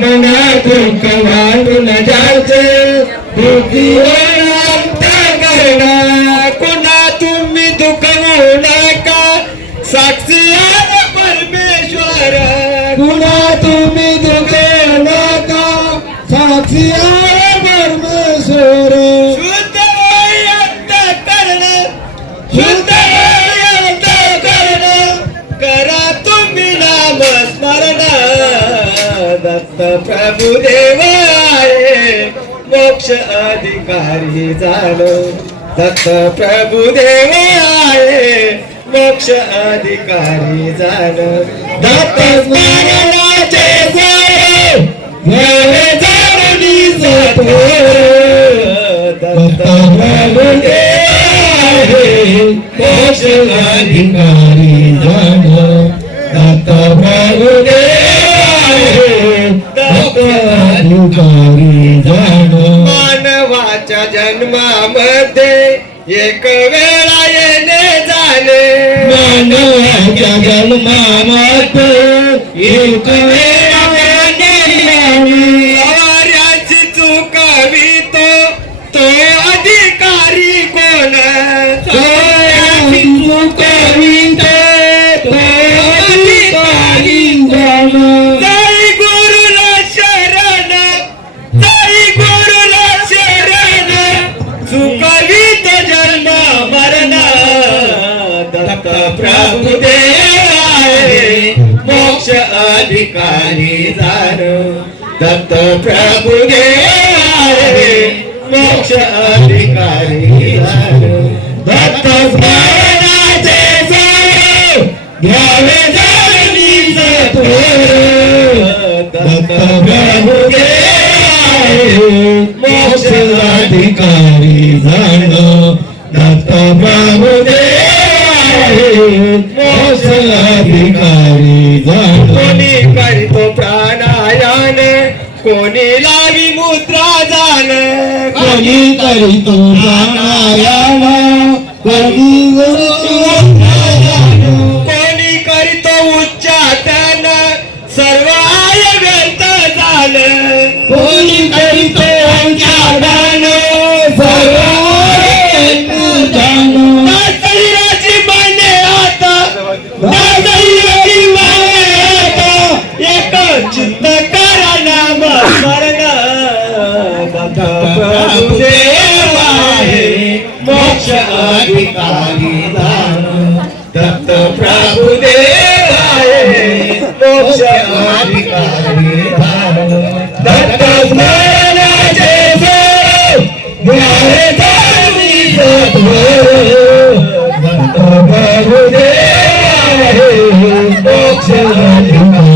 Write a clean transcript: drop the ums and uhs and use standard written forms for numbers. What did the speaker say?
मना दुःख वाटून जायचे दुःखीवर अंतःकरणा कुणा तुम्ही दुखवू नका साक्षी आहे परमेश्वर कुणा तुम्ही दुखवू नका साक्षी आहे परमेश्वर शुद्ध अंतःकरण शुद्ध अंतःकरण करा तुम्ही नाम स्मरण दत्त प्रभु देवाये मोक्ष अधिकारी झालो दत्त प्रभु देवाये मोक्ष अधिकारी झालो दत्त स्मरणाचे सारे घ्यावे जाणून सत्वर दत्त प्रभु देवाये मोक्ष अधिकारी झालो दत्त प्रभु मानवाच्या जन्मामध्ये एक वेळा येणे जाणे मानवाच्या जन्मामध्ये एक वेळा येणे जाणे साऱ्याची चुकावितो तो अधिकारी कोण साऱ्याची चुकावितो तो अधिकारी कोण प्रभु देवाये मोक्ष अधिकारी झालो दत्त प्रभु देवाये मोक्ष अधिकारी झालो दत्त स्मरणाचे सारे घ्यावे जाणून सत्वर दत्त प्रभु देवाये मोक्ष अधिकारी झालो दत्त प्रभु मोक्ष अधिकारी झालो कोणी करतो प्राणायाम कोणी लावी मुद्रा जाण कोणी करीतो प्राणायाम कोणी करीतो उच्चाटन सर्व आय व्यर्थ झालं कोणी करीतो उच्चाटन सर्व चित्त करा नाम स्मरण दत्त प्रभु देवाये मोक्ष अधिकारी झालो दत्त प्रभु देवाये मोक्ष अधिकारी झालो दत्त स्मरणाचे सारे घ्यावे जाणून सत्वर दत्त प्रभु देवाये मोक्ष अधिकारी